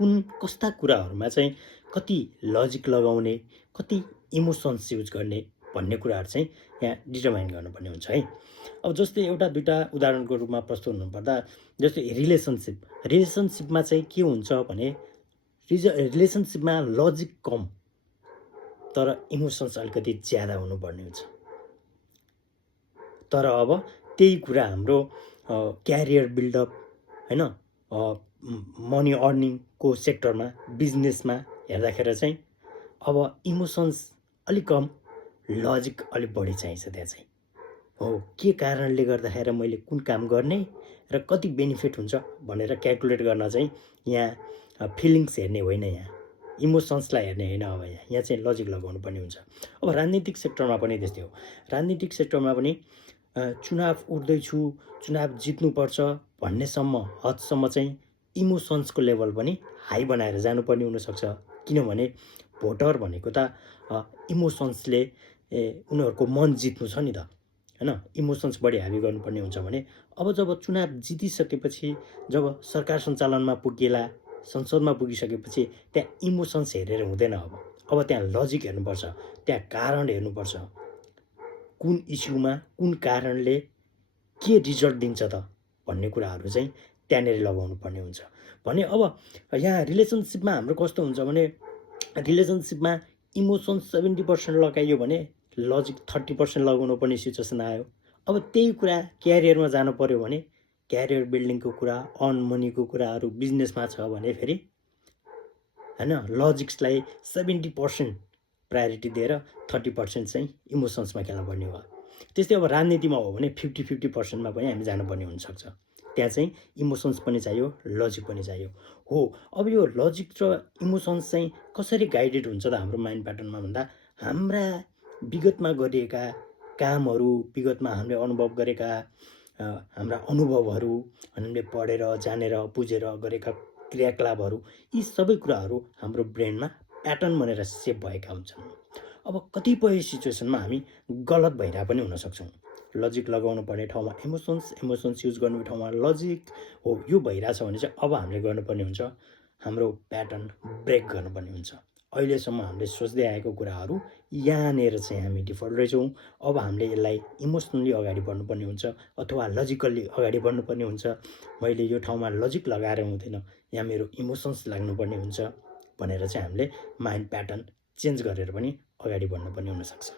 कस्ता कुराहरूमा चाहिँ कति लजिक लगाउने, कति इमोसन्स युज गर्ने भन्ने कुराहरू चाहिँ यहाँ डिटरमाइन गर्नुपर्ने हुन्छ है। अब जस्तै एउटा दुईटा उदाहरणको रूपमा प्रस्तुत हुनुपर्दा जस्तै रिलेसनसिपमा चाहिँ के हुन्छ भने रिलेसनसिपमा लजिक कम तर इमोसन्स अलिकति ज्यादा हुनुपर्ने हुन्छ। तर अब त्यही कुरा हाम्रो क्यारियर बिल्डअप हैन मनी अर्निङको सेक्टरमा बिजनेसमा हेर्दाखेरि चाहिँ अब इमोसन्स अलिक कम लजिक अलिक बढी चाहिन्छ। त्यहाँ चाहिँ हो के कारणले गर्दाखेरि मैले कुन काम गर्ने र कति बेनिफिट हुन्छ भनेर क्याल्कुलेट गर्न चाहिँ यहाँ फिलिङ्स हेर्ने होइन, यहाँ इमोसन्सलाई हेर्ने होइन। अब यहाँ चाहिँ लजिक लगाउनु पर्ने हुन्छ। अब राजनीतिक सेक्टरमा पनि त्यस्तै हो। राजनीतिक सेक्टरमा पनि चुनाव उठ्दैछु, चुनाव जित्नुपर्छ भन्नेसम्म हदसम्म चाहिँ इमोसन्सको लेभल पनि हाई बनाएर जानुपर्ने हुनसक्छ। किनभने भोटर भनेको त इमोसन्सले उनीहरूको मन जित्नु छ नि त हैन। इमोसन्स बढी हाबी गर्नुपर्ने हुन्छ भने अब जब चुनाव जितिसकेपछि जब सरकार सञ्चालनमा पुगेला, संसदमा पुगिसकेपछि त्यहाँ इमोसन्स हेरेर हुँदैन। अब त्यहाँ लजिक हेर्नुपर्छ, त्यहाँ कारण हेर्नुपर्छ। कुन इस्युमा कुन कारणले के रिजल्ट दिन्छ त भन्ने कुराहरू चाहिँ त्यहाँनिर लगाउनु पर्ने हुन्छ। भने अब यहाँ रिलेसनसिपमा हाम्रो कस्तो हुन्छ भने रिलेसनसिपमा इमोसन्स 70% लगाइयो भने लजिक 30% लगाउनु पर्ने सिचुएसन आयो। अब त्यही कुरा क्यारियरमा जानु पर्यो भने क्यारियर बिल्डिङको कुरा, अर्न मनीको कुराहरू बिजनेसमा छ भने फेरि हैन लजिक्सलाई 70% प्रायोरिटी दिएर 30% चाहिँ इमोसन्समा खेल्नुपर्ने हो। त्यस्तै अब राजनीतिमा हो भने 50-50% पनि हामी जानुपर्ने हुनसक्छ। त्यहाँ चाहिँ इमोसन्स पनि चाहियो, लजिक पनि चाहियो। हो अब यो लजिक र इमोसन्स चाहिँ कसरी गाइडेड हुन्छ त हाम्रो माइन्ड प्याटर्नमा भन्दा हाम्रा विगतमा गरिएका कामहरू, विगतमा हामीले अनुभव गरेका हाम्रा अनुभवहरू, हामीले पढेर जानेर बुझेर गरेका क्रियाकलापहरू, यी सबै कुराहरू हाम्रो ब्रेनमा प्याटर्न बनेर सेप भएका हुन्छन्। अब कतिपय सिचुएसनमा हामी गलत भइरह पनि हुन सक्छौँ। लजिक लगाउनु पर्ने ठाउँमा इमोसन्स युज गर्नु ठाउँमा लजिक हो यो भइरहेछ भने चाहिँ अब हामीले गर्नुपर्ने हुन्छ हाम्रो प्याटर्न ब्रेक गर्नुपर्ने हुन्छ। अहिलेसम्म हामीले सोच्दै आएको कुराहरू यहाँनिर चाहिँ हामी डिफल्ट रहेछौँ। अब हामीले यसलाई इमोसनली अगाडि बढ्नुपर्ने हुन्छ अथवा लजिकल्ली अगाडि बढ्नुपर्ने हुन्छ। मैले यो ठाउँमा लजिक लगाएर हुँदैन, यहाँ मेरो इमोसन्स लाग्नुपर्ने हुन्छ भनेर चाहिँ हामीले माइन्ड प्याटर्न चेन्ज गरेर पनि अगाडि बढ्नुपर्ने हुनसक्छ।